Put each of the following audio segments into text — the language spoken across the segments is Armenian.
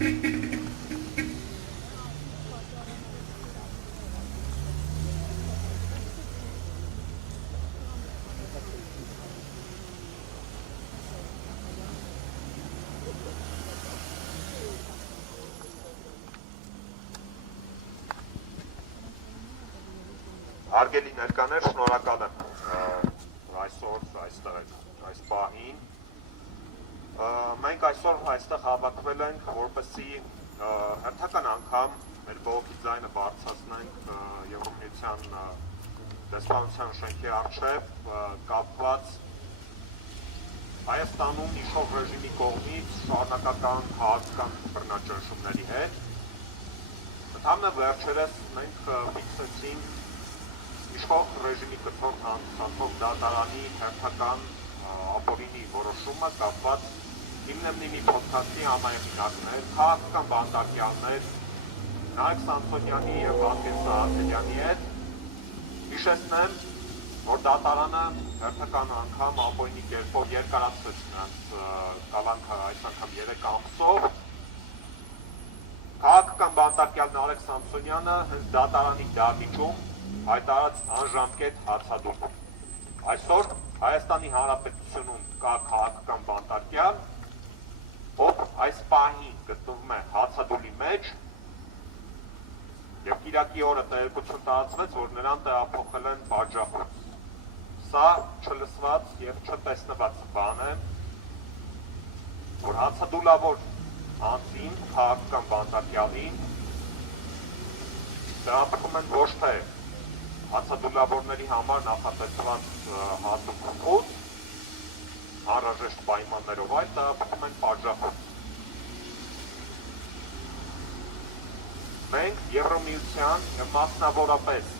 Հարգելի ներկաներ, շնորհակալ եմ այսօր այստեղ այս պահին։ Մենք այսօր այստեղ հավաքվել ենք, որպեսզի հերթական անգամ մեր բողոքի ձայնը բարձրացնենք Եվրամիության դեսպանության շենքի առջև կապված Հայաստանում իշխող ռեժիմի կողմից շարունակական քաղաքական բռնաճնշումների հետ։ Ընդհանրապես վերջերս մենք ֆիքսեցինք իշխող ռեժիմի կցորդ հանդիսացող դատարանի հերթական ապօրինի որոշումը կապված հիմնեմնիմի փոդքասթի համահեղինակներ, քաղաքական բանտարկյալներ Նարեկ Սամսոնյանի և Վազգեն Սահակյանի հետ։ Հիշեցնեմ, որ դատարանը հերթական անգամ ապօրինի կերպով երկարացրեց նրանց կալանքը այս անգամ 3 ամսով։ Քաղաքական բանտարկյալ Նարեկ Սամսոնյանը հենց դատարանի դահլիճում հայտարարած անժամկետ հացադուլ։ Այսօր Հայաստանի Հանրապետությունում կա քաղաքական բանտարկյալ, ով այս պահին գտնվում է հացադուլի մեջ և կիրակի օրը տեղեկություն տարածվեց, որ նրան տեղափոխել են պատժախոց։ Սա չլսված և չտեսնված բան է, որ հացադուլավոր անձին, քաղաքական բանտարկյալին տեղափոխում են ոչ թե հացադուլավորների համար նախատեսված հատուկ խոց, անհրաժեշտ պայմաններով, այլ տեղափոխում են պատժախոց։ Մենք Եվրամիության և մասնավորապես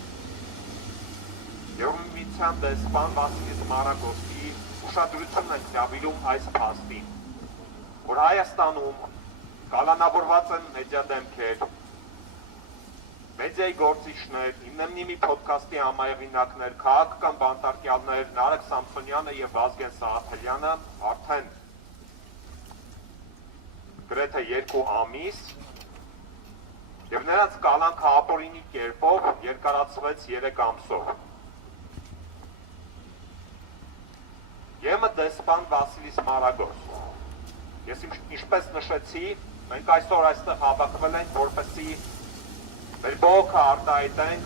Եվրամիության դեսպան Վասիլիս Մարագոսի ուշադրությունն ենք հրավիրում այս փաստին, որ Հայաստանում կալանավորված են մեդիա դեմքեր, մեդիայի գործիչներ, հիմնեմնիմի փոդքասթի համահեղինակներ, քաղաքական բանտարկյալներ Նարեկ Սամսոնյանը և Վազգեն Սահակյանը արդեն գրեթե 2 ամիս և նրանց կալանքը ապօրինի կերպով երկարացվեց 3 ամսով։ Եմը դեսպան Վասիլիս Մարագոս։ Ես ինչպես նշեցի, մենք այսօր այստեղ հավաքվել ենք, որպեսզի մեր բողոքը արտահայտենք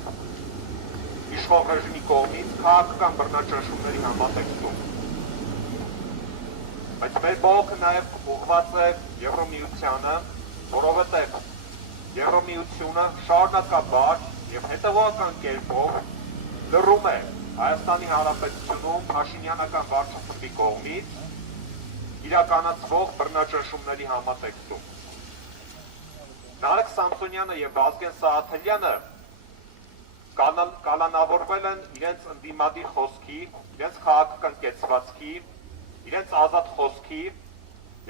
իշխող ռեժիմի կողմից քաղաքական բռնաճնշումների համատեքստում։ Բայց մեր բողոքը նաև ուղղված է Եվրամիությանը, որովհետև Եվրամիությունը շարունակաբար և հետևողական կերպով լռում է Հայաստանի Հանրապետությունում Փաշինյանական վարչախմբի կողմից իրականացվող բռնաճնշումների համատեքստում։ Նարեկ Սամսոնյանը և Վազգեն Սահակյանը կալանավորվել են իրենց ընդդիմադիր խոսքի, իրենց քաղաքական կեցվածքի, իրենց ազատ խոսքի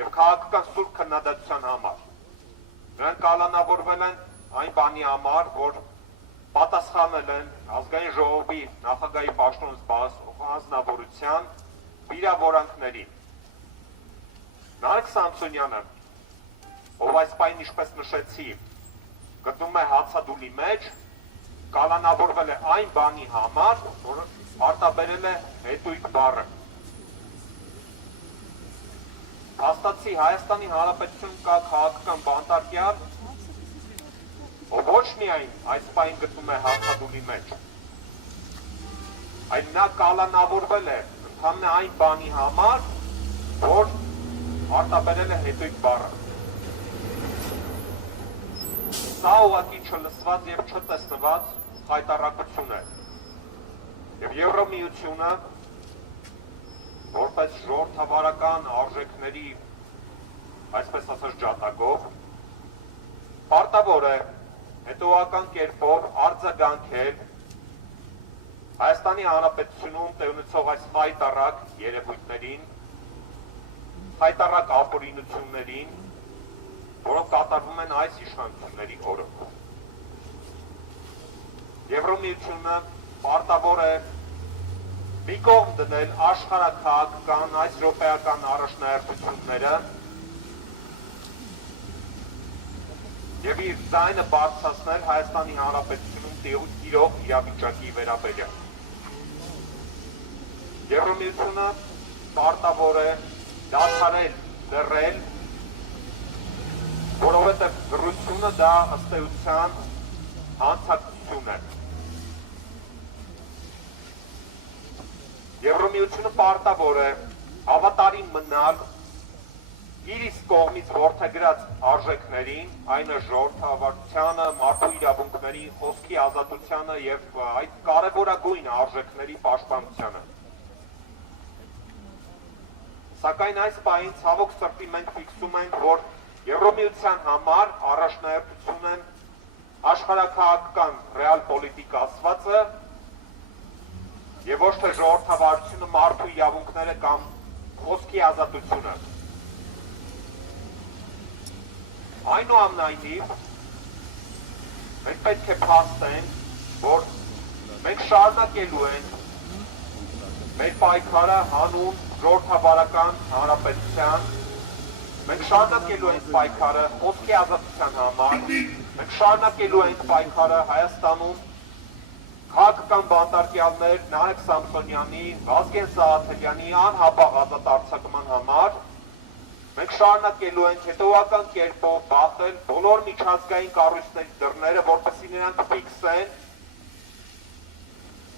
և քաղաքական սուրբ քննադատության համար։ Նրանք կալանավորվել են այն բանի համար, որ պատասխանել են ազգային ժողովի նախագահի պաշտոնից զբաղեցնող անձնավորության վիրավորանքներին։ Նարեկ Սամսոնյանը, ով այս պահին ինչպես նշեցի, գտնվում է հացադուլի մեջ, կալանավորվել է այն բանի համար, որ արտաբերել է հետույք բառը։ Հաստատի Հայաստանի Հանրապետությունում կա քաղաքական բանտարկյալ, ով ոչ միայն այս պահին գտնվում է հացադուլի մեջ, այլ նա կալանավորվել է ընդհանրապես այն բանի համար, որ արտաբերել է հետույք բառը։ Սա ուղղակի չլսված և չտեսնված հայտարարություն է։ Եվ Եվրամիությունը, որպես ժողովրդավարական արժեքների, այսպես ասած, ջատագով, պարտավոր է հետևողական կերպով արձագանքել Հայաստանի Հանրապետությունում տեղի ունեցող այս խայտառակ երևույթներին, խայտառակ ապօրինություններին, որոնք կատարվում են այս իշխանությունների օրոք։ Եվրամիությունը պարտավոր է մի կողմ դնել աշխարհաքաղաքական այս րոպեական առաջնահերթությունները եւ իր ձայնը բարձրացնել Հայաստանի Հանրապետությունում տիրող իրավիճակի վերաբերյալ։ Եվրամիությունը պարտավոր է դադարել լռել, որովհետեւ լռությունը դա ըստ էության հանցակցություն է։ Եվրամիությունը պարտավոր է հավատարիմ մնալ իր իսկ կողմից որդեգրած արժեքներին, այն է ժողովրդավարությանը, մարդու իրավունքներին, խոսքի ազատությանը եւ այդ կարևորագույն արժեքների պաշտպանությանը։ Սակայն այս պահին ցավոք սրտի մենք ֆիքսում ենք, որ Եվրամիության համար առաջնահերթություն են աշխարհաքաղաքական ռեալ պոլիտիկ ասվածը եւ ոչ թե ժողովրդավարությունը, մարդու իրավունքները կամ խոսքի ազատությունը։ Այնուամենայնիվ, մենք պետք է փաստենք, որ մենք շարունակելու ենք մեր պայքարը հանուն ժողովրդավարական հանրապետության, մենք շարունակելու ենք պայքարը խոսքի ազատության համար, մենք շարունակելու ենք պայքարը Հայաստանում քաղաքական բանտարկյալներ Նարեկ Սամսոնյանի, Վազգեն Սաղաթելյանի անհապաղ ազատ արձակման համար, մենք շարունակելու ենք հետևական կերպով բախել բոլոր միջազգային կառույցների դռները, որպեսզի նրանք ֆիքսեն,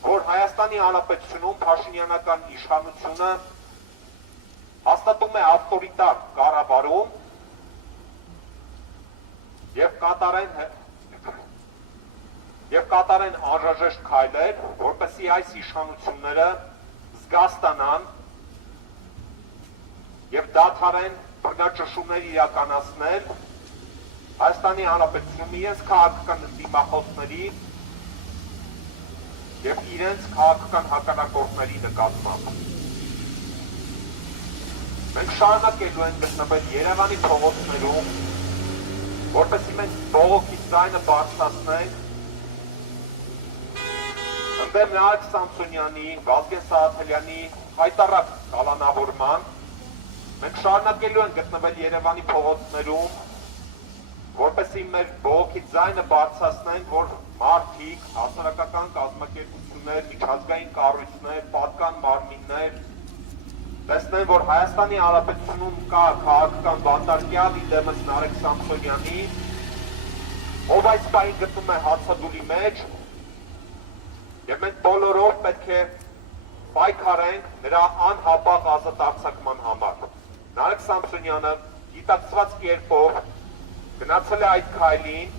որ Հայաստանի Հանրապետությունում փաշինյանական իշխանությունը հաստատում է ավտորիտար կառավարում եւ կատարեն անհրաժեշտ քայլեր, որպեսզի այս իշխանությունները զգաստանան եւ դադարեն բռնաճնշումներ իրականացնել Հայաստանի Հանրապետությունում իրենց քաղաքական ընդդիմախոսների եւ իրենց քաղաքական հակառակորդների նկատմամբ։ Մենք շարունակելու ենք գտնվել Երևանի փողոցներում, որպեսզի մենք բողոքի ձայնը բարձրացնենք ընդդեմ Նարեկ Սամսոնյանի, Վազգեն Սաղաթելյանի հայտարարած կալանավորման, մենք շարունակելու ենք գտնվել Երևանի փողոցներում, որպեսզի մեր բողոքի ձայնը բարձրացնենք, որ մարդիկ, հասարակական կազմակերպություններ, միջազգային կառույցներ, պատկան մարմիններ տեսնեն, որ Հայաստանի Հանրապետությունում կա քաղաքական բանտարկյալ իդեմս Նարեկ Սամսոնյանի, ով այս պահին գտնում է հացադուլի մեջ, եւ մենք բոլորով պետք է պայքարենք նրա անհապաղ ազատ արձակման համար։ Նարեկ Սամսոնյանը գիտակցված կերպով գնացել է այդ քայլին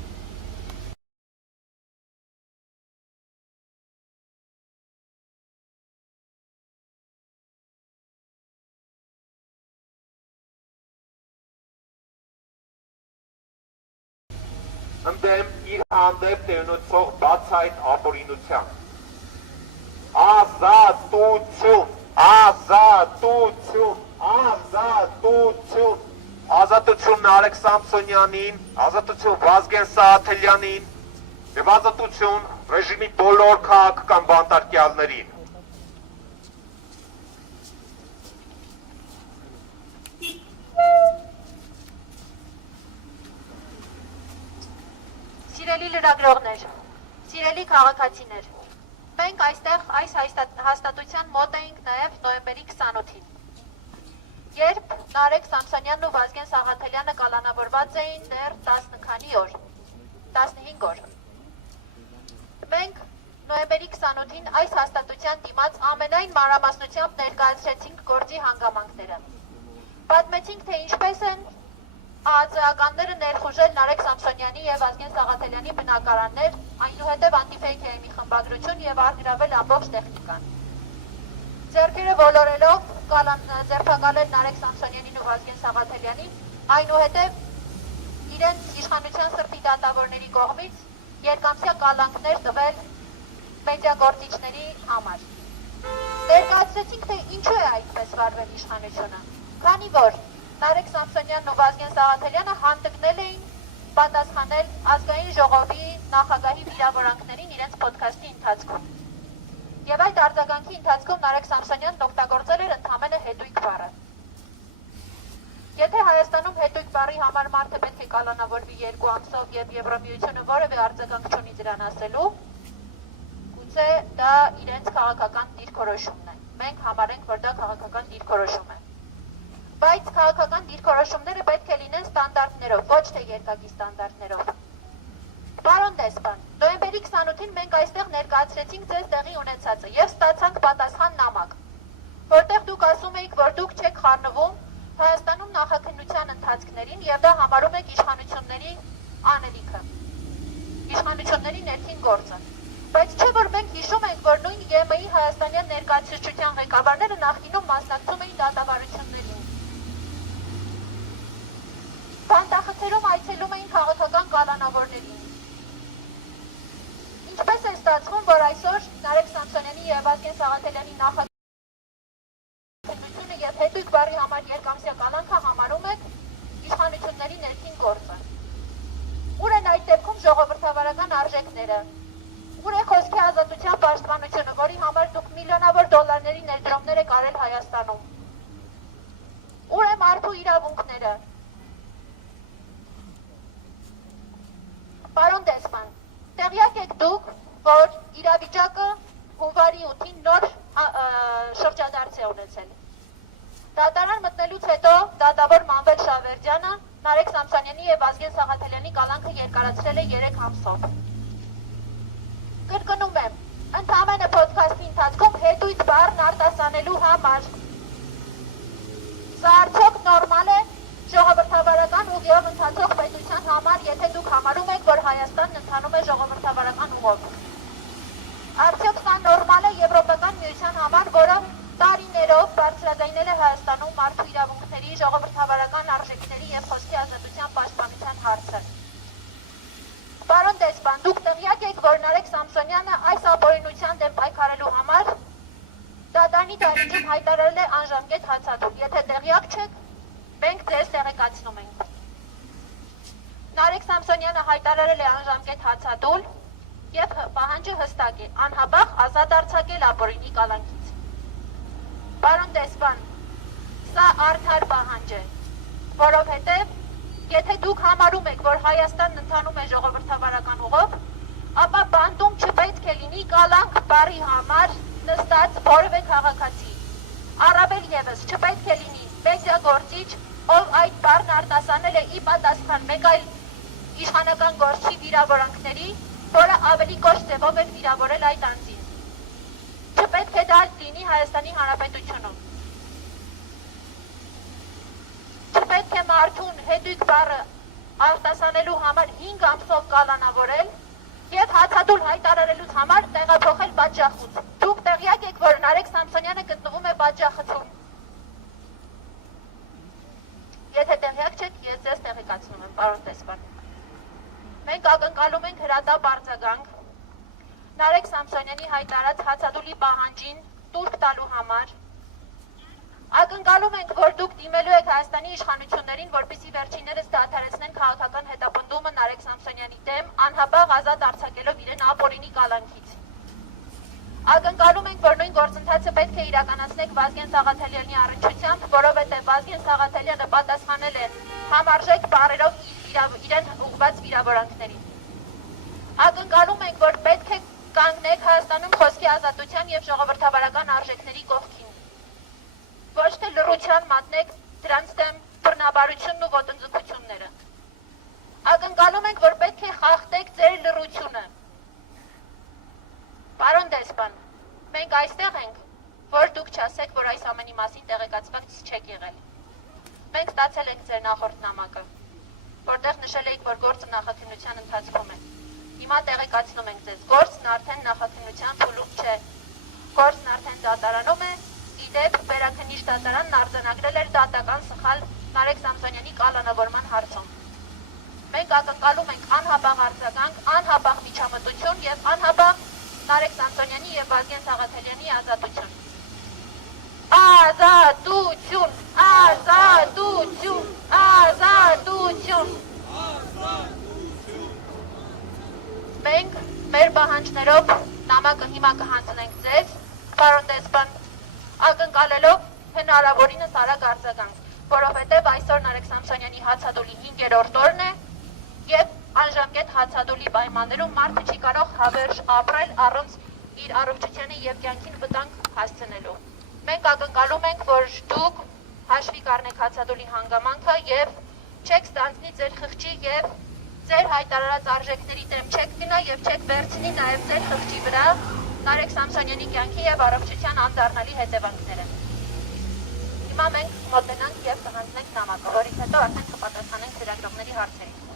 ընդդեմ իր հանդեպ տեղնոցող բացահայտ ապօրինության։ Ազատություն, ազատություն, ազատություն, ազատություն Նարեկ Սամսոնյանին, ազատություն Վազգեն Սաղաթելյանին եւ ազատություն ռեժիմի բոլոր քաղաքական բանտարկյալներին։ Սիրելի լրագրողներ, սիրելի քաղաքացիներ, մենք այստեղ այս հաստատության մոտ էինք նաև նոյեմբերի 28-ին, երբ Նարեկ Սամսոնյանն ու Վազգեն Սաղաթելյանը կալանավորված էին դեռ 15 օր։ Մենք նոյեմբերի 28-ին այս հաստատության դիմաց ամենայն մանրամասնությամբ ներկայացրեցինք գործի հանգամանքները։ Պատմեցինք, թե ինչպես են ԱԱԾ-ականները ներխուժել Նարեկ Սամսոնյանի եւ Վազգեն Սաղաթելյանի բնակարաններ, այնուհետև անտիֆեյք մի խմբագրություն եւ առգրավել ամբողջ տեխնիկան։ Ձեռքերը ոլորելով ձերբակալել Նարեկ Սամսոնյանին ու Վազգեն Սաղաթելյանին, այնուհետև իրենց իշխանության սրտի դատավորների կողմից երկամսյա կալանքներ տվել մեդիագործիչների համար։ Ներկայացրեցինք, թե ինչու է այդպես վարվել իշխանությունը, քանի որ Նարեկ Սամսոնյանն ու Վազգեն Սաղաթելյանը հանդգնել էին պատասխանել ազգային ժողովի նախագահի վիրավորանքներին իրենց ոդքասթի ընթացքում։ Եվ այդ արձագանքի ընթացքում Նարեկ Սամսոնյանն օգտագործել էր ընդամենը հետույք բառը։ Եթե Հայաստանում հետույք բառի համար մարդը պետք է կալանավորվի 2 ամսով եւ Եվրամիությունը որևէ արձագանք չունի դրան ասելու, գուցե դա իրենց քաղաքական դիրքորոշումն է։ Մենք համարենք, որ դա քաղաքական դիրքորոշում է։ Բայց քաղաքական դիրքորոշումները պետք է լինեն ստանդարտներով, ոչ թե երկակի ստանդարտներով։ Պարոն դեսպան, նոյեմբերի 28-ին մենք այստեղ ներկայացրեցինք ձեզ տեղի ունեցածը եւ ստացանք պատասխան նամակ, որտեղ դուք ասում էիք, որ դուք չեք խառնվում Հայաստանում նախաքննության ընթացքներին եւ դա համարում եք իշխանությունների անելիքը, իշխանությունների ներքին գործը։ Բայց չէ՞ որ մենք հիշում ենք, որ նույն ԵՄ-ի հայաստանյան ներկայացուցչության ղեկավարները նախկինում մասնակցում էին դատավարություններին։ Բանտախցերում այցելում էին քաղաքական կալանավորներին։ Ինչպես է ստացվում, որ այսօր Նարեկ Սամսոնյանի եւ Վազգեն Սաղաթելյանի նախաքննությունը եւ հետույք բառի համար երկամսյա կալանքը համարում եք իշխանությունների ներքին գործը։ Ուր են այդ դեպքում ժողովրդավարական արժեքները։ Ուր է խոսքի ազատության պաշտպանությունը, որի համար դուք միլիոնավոր դոլարների ներդրումներ եք արել Հայաստանում։ Ուր է մարդու իրավունքները։ Պարոն դեսպան, տեղյակ եք դուք, որ իրավիճակը հունվարի 8-ին նոր շրջադարձ է ունեցել։ Դատարան մտնելուց հետո դատավոր Մանվել Շավերդյանը Նարեկ Սամսոնյանի եւ Վազգեն Սաղաթելյանի կալանքը երկարացրել է 3 ամսով։ Կրկնում եմ, ընդհանրապես ոդքասթի ընթացքում հետույց բառն արտասանելու համար։ Սա արդյոք նորմալ է ժողովրդավարական ուղիով ընթացող պետության համար, եթե դուք համարում եք, որ Հայաստանն ընթանում է ժողովրդավարական ուղով։ Արդյոք սա նորմալ է Եվրոպական միության համար, որը տարիներով բարձրաձայնել է Հայաստանում մարդու իրավունքների, ժողովրդավարական արժեքների եւ խոսքի ազատության պաշտպանության հարցը։ Պարոն դեսպան, դուք տեղյակ եք, որ Նարեկ Սամսոնյանը այս ապօրինության դեմ պայքարելու համար դատարանի դահլիճում հայտարարել է անժամկետ հացադուլ։ Եթե տեղյակ չեք, մենք ձեզ տեղեկացնում ենք։ Նարեկ Սամսոնյանը հայտարարել է անժամկետ հացադուլ եւ պահանջը հստակ է՝ անհաբախ ազատ արձակել ապօրինի կալանքից։ Պարոն դեսպան, սա արդար պահանջ է, որովհետեւ եթե դուք համարում եք, որ Հայաստանն ընթանում է ժողովրդավարական ուղով, ապա բանտում չպետք է լինի կալանք բառի համար նստած որևէ քաղաքացի։ Առավել եւս չպետք է լինի մեդիագործիչ, ով այդ բառն արտասանել է ի պատասխան մեկ այլ իշխանական գործչի վիրավորանքների, որը ավելի կոշտ ձևով էր վիրավորել այդ անձին։ Չպետք է դա լինի Հայաստանի Հանրապետությունում։ Չպետք է մարդուն հետույք բառը արտասանելու համար 5 ամսով կալանավորել եւ հացադուլ հայտարարելուց համար տեղափոխել պատժախոց։ Դուք տեղյակ եք, որ Նարեկ Սամսոնյանը գտնվում է պատժախոցում։ Եթե տեղյակ չեք, ես ձեզ տեղեկացնում եմ, պարոն դեսպան։ Մենք ակնկալում ենք հրատապ արձագանք Նարեկ Սամսոնյանի հայտարարած հացադուլի պահանջին տուրք տալու համար։ Ակնկալում ենք, որ դուք դիմելու եք Հայաստանի իշխանություններին, որպեսզի վերջիններս դադարեցնեն քաղաքական հետապնդումը Նարեկ Սամսոնյանի դեմ, անհապաղ ազատ արձակելով իրեն ապօրինի կալանքից։ Ակնկալում ենք, որ նույն գործընթացը պետք է իրականացնեք Վազգեն Սաղաթելյանի առնչությամբ, որովհետև Վազգեն Սաղաթելյանը պատասխանել է համարժեք բառերով իրեն ուղղված վիրավորանքներին։ Ակնկալում ենք, որ պետք է կանգնեք Հայաստանում խոսքի ազատության եւ ժողովրդավարական արժեքների կողքին։ Ոչ թե լռության մատնեք դրանց դեմ բռնաբարությունն ու ոտնձգությունները։ Ակնկալում ենք, որ պետք է խախտեք ձեր լռությունը։ Պարոն դեսպան, մենք այստեղ ենք, որ դուք չասեք, որ այս ամենի մասին տեղեկացված չեք եղել։ Մենք ստացել ենք ձեր նախորդ նամակը, որտեղ նշել էիք, որ գործը նախաքննության ընթացքում է։ Հիմա տեղեկացնում ենք ձեզ, գործն արդեն նախաքննության փուլում չէ։ Գործն արդեն դատարանում է, իդեպ վերաքննիչ դատարանն արձանագրել էր դատական սխալ Նարեկ Սամսոնյանի կալանավորման հարցում։ Մենք ակնկալում ենք անհապաղ արձագանք, անհապաղ միջամտություն եւ անհապաղ Նարեկ Սամսոնյանի եւ Վազգեն Սաղաթելյանի ազատություն։ Ազատություն, ազատություն, ազատություն։ Մենք մեր պահանջներով նամակը հիմա կհանձնենք ձեզ, պարոն դեսպան, ակնկալելով հնարավորինս արագ արձագանք։ որովհետև այսօր Նարեկ Սամսոնյանի հացադուլի 5-րդ օրն է եւ անժամկետ հացադուլի պայմաններում մարդը չի կարող հավերժ ապրել առանց իր առողջությանը եւ կյանքին վտանգ հասցնելու։ Մենք ակնկալում ենք, որ դուք հաշվի կառնեք հացադուլի հանգամանքը եւ չեք ստանձնի ձեր խղճի եւ ձեր հայտարարած արժեքների դեմ չեք գնա եւ չեք վերցնի նաեւ ձեր խղճի վրա Նարեկ Սամսոնյանի կյանքի եւ առողջության անդառնալի հետևանքները։ Հիմա մենք մոտենանք եւ կհանձնենք նամակը, որից հետո արդեն կպատասխանենք ծրագրողների հարցերին։